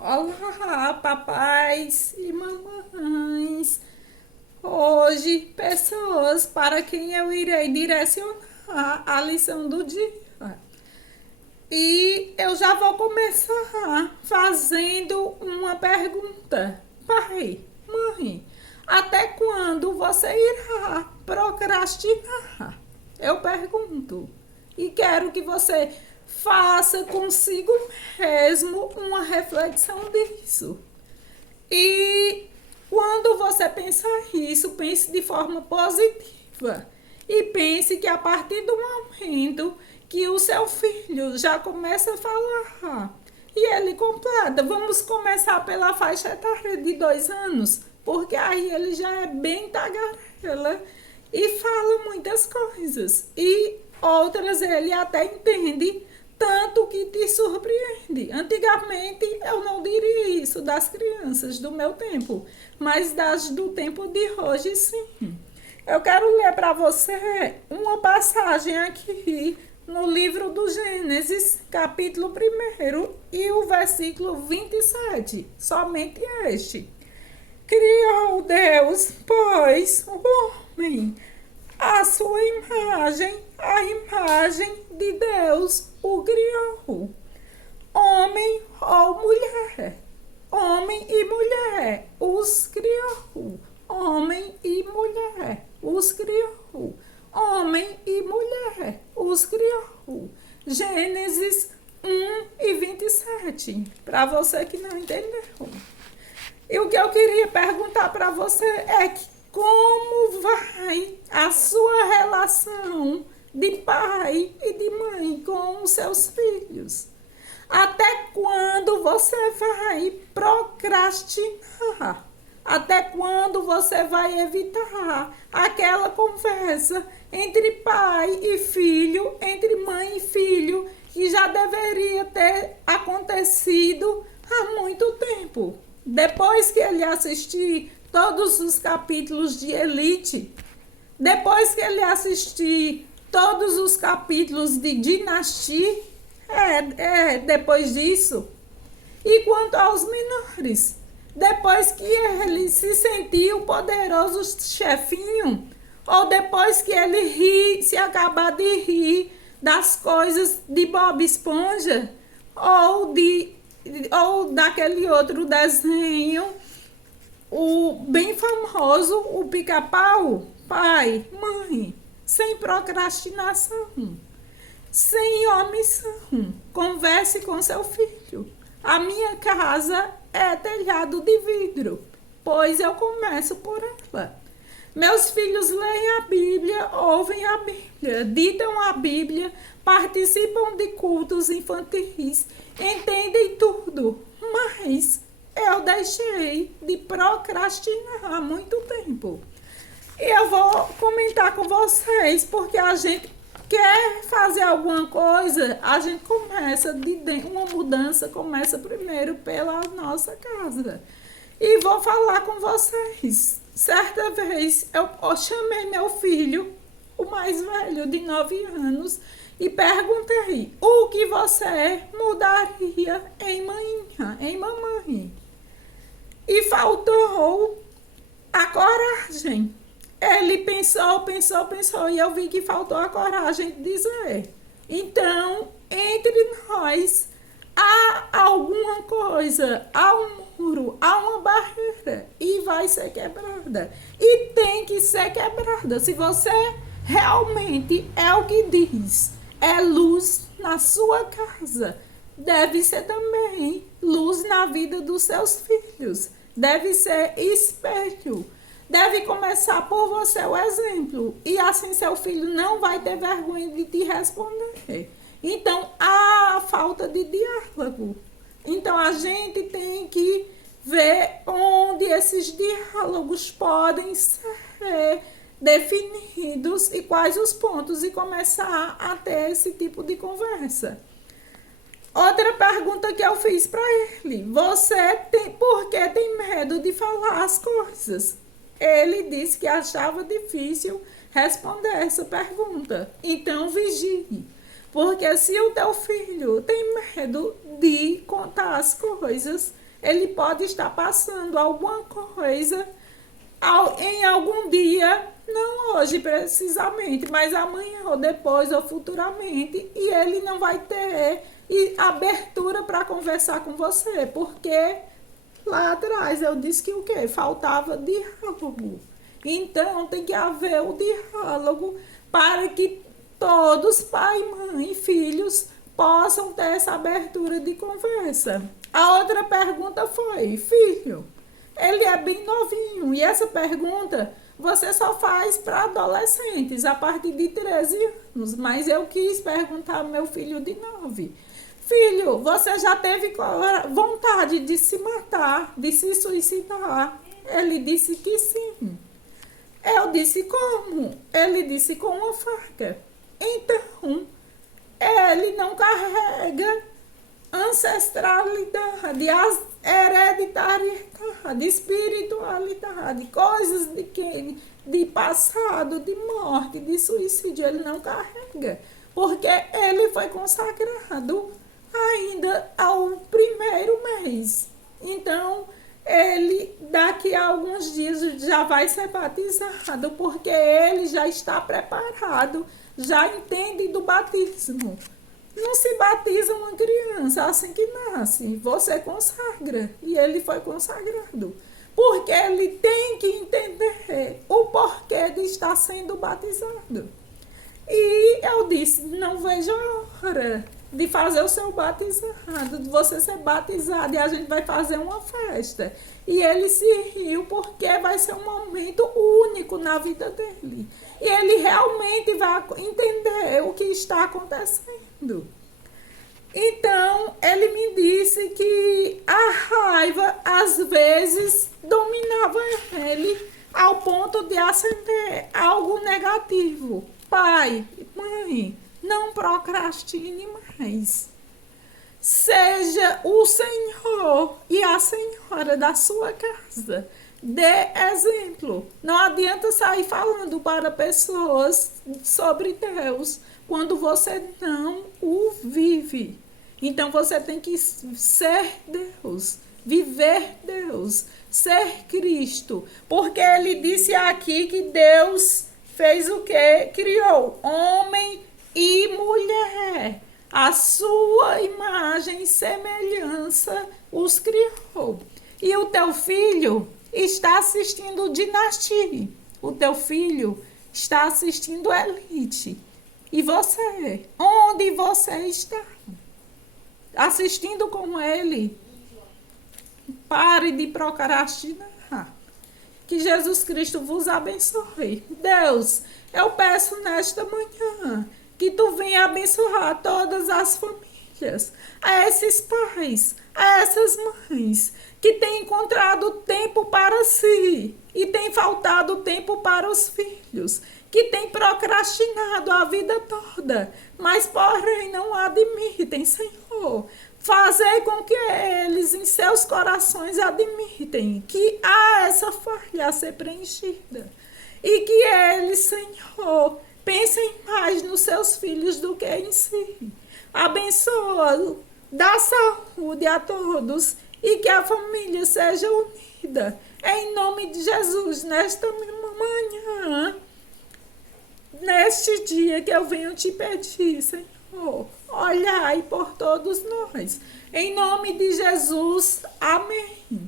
Olá, papais e mamães. Hoje, pessoas para quem eu irei direcionar a lição do dia. E eu já vou começar fazendo uma pergunta. Pai, mãe, até quando você irá procrastinar? Eu pergunto. E quero que você faça consigo mesmo uma reflexão disso. E quando você pensar isso, pense de forma positiva. E pense que a partir do momento que o seu filho já começa a falar e ele completa, vamos começar pela faixa etária de 2 anos, porque aí ele já é bem tagarela e fala muitas coisas. E outras ele até entende, tanto que te surpreende. Antigamente eu não diria isso das crianças do meu tempo, mas das do tempo de hoje sim. Eu quero ler para você uma passagem aqui no livro do Gênesis, capítulo 1 e o versículo 27, somente este. Criou Deus, pois, o homem, a sua imagem, a imagem de Deus o criou. Homem ou mulher, homem e mulher os criou. Homem e mulher os criou. Homem e mulher os criou. Gênesis 1:27. Para você que não entendeu. E o que eu queria perguntar para você é que como vai a sua relação de pai e de mãe com os seus filhos? Até quando você vai procrastinar? Até quando você vai evitar aquela conversa entre pai e filho, entre mãe e filho, que já deveria ter acontecido há muito tempo? Depois que ele assistir todos os capítulos de Elite, depois que ele assistir todos os capítulos de Dinastia, depois disso. E quanto aos menores, depois que ele se sentiu poderoso chefinho, ou depois que ele se acabar de rir das coisas de Bob Esponja, ou daquele outro desenho, o bem famoso, o Pica-Pau. Pai, mãe, sem procrastinação, sem omissão, converse com seu filho. A minha casa é telhado de vidro, pois eu começo por ela. Meus filhos leem a Bíblia, ouvem a Bíblia, ditam a Bíblia, participam de cultos infantis, entendem tudo, mas eu deixei de procrastinar há muito tempo. E eu vou comentar com vocês, porque a gente quer fazer alguma coisa, a gente começa de dentro, uma mudança começa primeiro pela nossa casa. E vou falar com vocês. Certa vez eu chamei meu filho, o mais velho, de 9 anos, e perguntei: o que você mudaria em manhã, em mamãe? E faltou a coragem. Ele pensou, e eu vi que faltou a coragem de dizer. Então, entre nós, há alguma coisa, há um muro, há uma barreira, e vai ser quebrada. E tem que ser quebrada. Se você realmente é o que diz, é luz na sua casa, deve ser também luz na vida dos seus filhos. Deve ser espelho. Deve começar por você o exemplo. E assim seu filho não vai ter vergonha de te responder. Então, há falta de diálogo. Então, a gente tem que ver onde esses diálogos podem ser definidos e quais os pontos e começar a ter esse tipo de conversa. Outra pergunta que eu fiz para ele: por que tem medo de falar as coisas? Ele disse que achava difícil responder essa pergunta. Então vigie. Porque se o teu filho tem medo de contar as coisas, Ele pode estar passando alguma coisa em algum dia, não hoje precisamente, mas amanhã ou depois ou futuramente, e ele não vai ter abertura para conversar com você, porque lá atrás eu disse que o quê? Faltava diálogo. Então tem que haver o diálogo para que todos, pai, mãe e filhos, possam ter essa abertura de conversa. A outra pergunta foi, filho, ele é bem novinho e essa pergunta você só faz para adolescentes a partir de 13 anos, mas eu quis perguntar ao meu filho de 9. Filho, você já teve vontade de se matar, de se suicidar? Ele disse que sim. Eu disse como? Ele disse com uma faca. Então, ele não carrega ancestralidade, hereditariedade, espiritualidade, coisas de passado, de morte, de suicídio, ele não carrega, porque ele foi consagrado ainda ao primeiro mês. Então, ele daqui a alguns dias já vai ser batizado, porque ele já está preparado, já entende do batismo. Não se batiza uma criança assim que nasce, você consagra, e ele foi consagrado, porque ele tem que entender o porquê de estar sendo batizado. E eu disse, não vejo a hora de fazer o seu batizado, de você ser batizado, e a gente vai fazer uma festa. E ele se riu porque vai ser um momento único na vida dele. E ele realmente vai entender o que está acontecendo. Então, ele me disse que a raiva, às vezes, dominava ele ao ponto de acender algo negativo. Pai, mãe, não procrastine mais. Seja o Senhor e a Senhora da sua casa. Dê exemplo. Não adianta sair falando para pessoas sobre Deus quando você não o vive. Então você tem que ser Deus, viver Deus, ser Cristo. Porque ele disse aqui que Deus fez o quê? Criou homem e mulher. A sua imagem e semelhança os criou. E o teu filho está assistindo Dinastia. O teu filho está assistindo Elite. E você? Onde você está? Assistindo com ele? Pare de procrastinar. Que Jesus Cristo vos abençoe. Deus, eu peço nesta manhã que tu venha abençoar todas as famílias, a esses pais, a essas mães que têm encontrado tempo para si e tem faltado tempo para os filhos, que têm procrastinado a vida toda, mas porém não admitem, Senhor. Fazer com que eles em seus corações admitem que há essa falha a ser preenchida e que eles, Senhor, pensem mais nos seus filhos do que em si. Abençoa, dá saúde a todos e que a família seja unida. Em nome de Jesus, nesta manhã, neste dia que eu venho te pedir, Senhor, olhai por todos nós. Em nome de Jesus, amém.